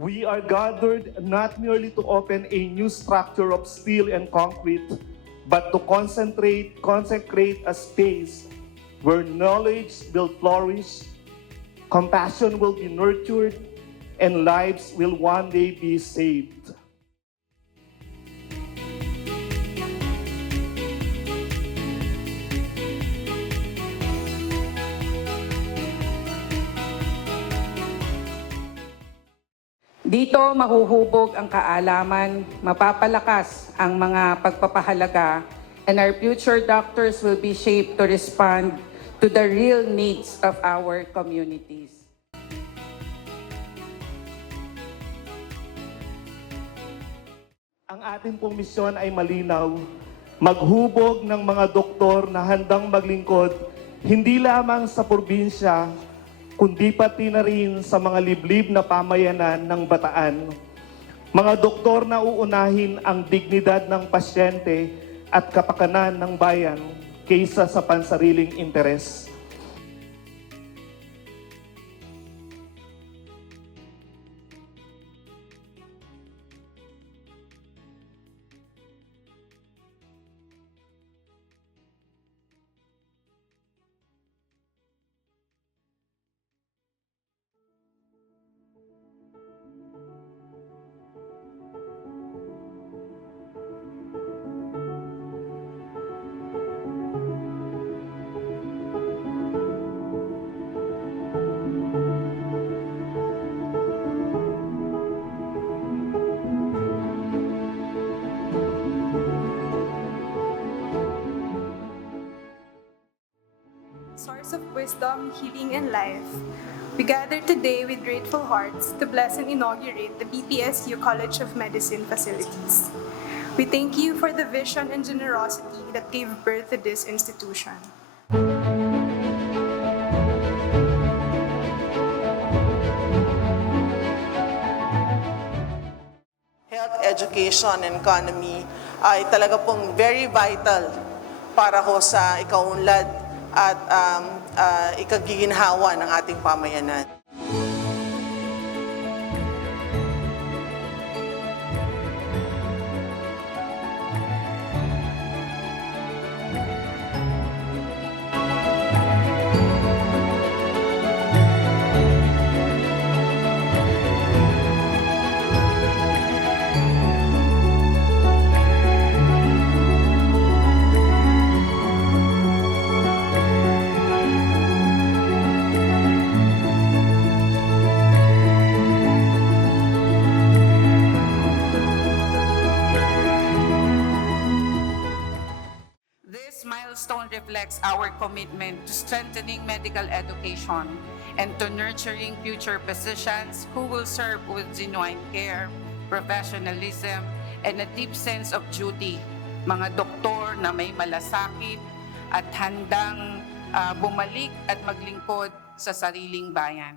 We are gathered not merely to open a new structure of steel and concrete, but to consecrate a space where knowledge will flourish, compassion will be nurtured, and lives will one day be saved. Dito mahuhubog ang kaalaman, mapapalakas ang mga pagpapahalaga, and our future doctors will be shaped to respond to the real needs of our communities. Ang ating pong misyon ay malinaw, maghubog ng mga doktor na handang maglingkod hindi lamang sa probinsya, kundi pati na rin sa mga liblib na pamayanan ng Bataan. Mga doktor na uunahin ang dignidad ng pasyente at kapakanan ng bayan kaysa sa pansariling interes. Source of wisdom, healing, and life, we gather today with grateful hearts to bless and inaugurate the BPSU College of Medicine facilities. We thank you for the vision and generosity that gave birth to this institution. Health, education, and economy ay talaga pong very vital para ho sa ikaunlad at ikagiginhawa ng ating pamayanan. This milestone reflects our commitment to strengthening medical education and to nurturing future physicians who will serve with genuine care, professionalism, and a deep sense of duty. Mga doktor na may malasakit at handang bumalik at maglingkod sa sariling bayan.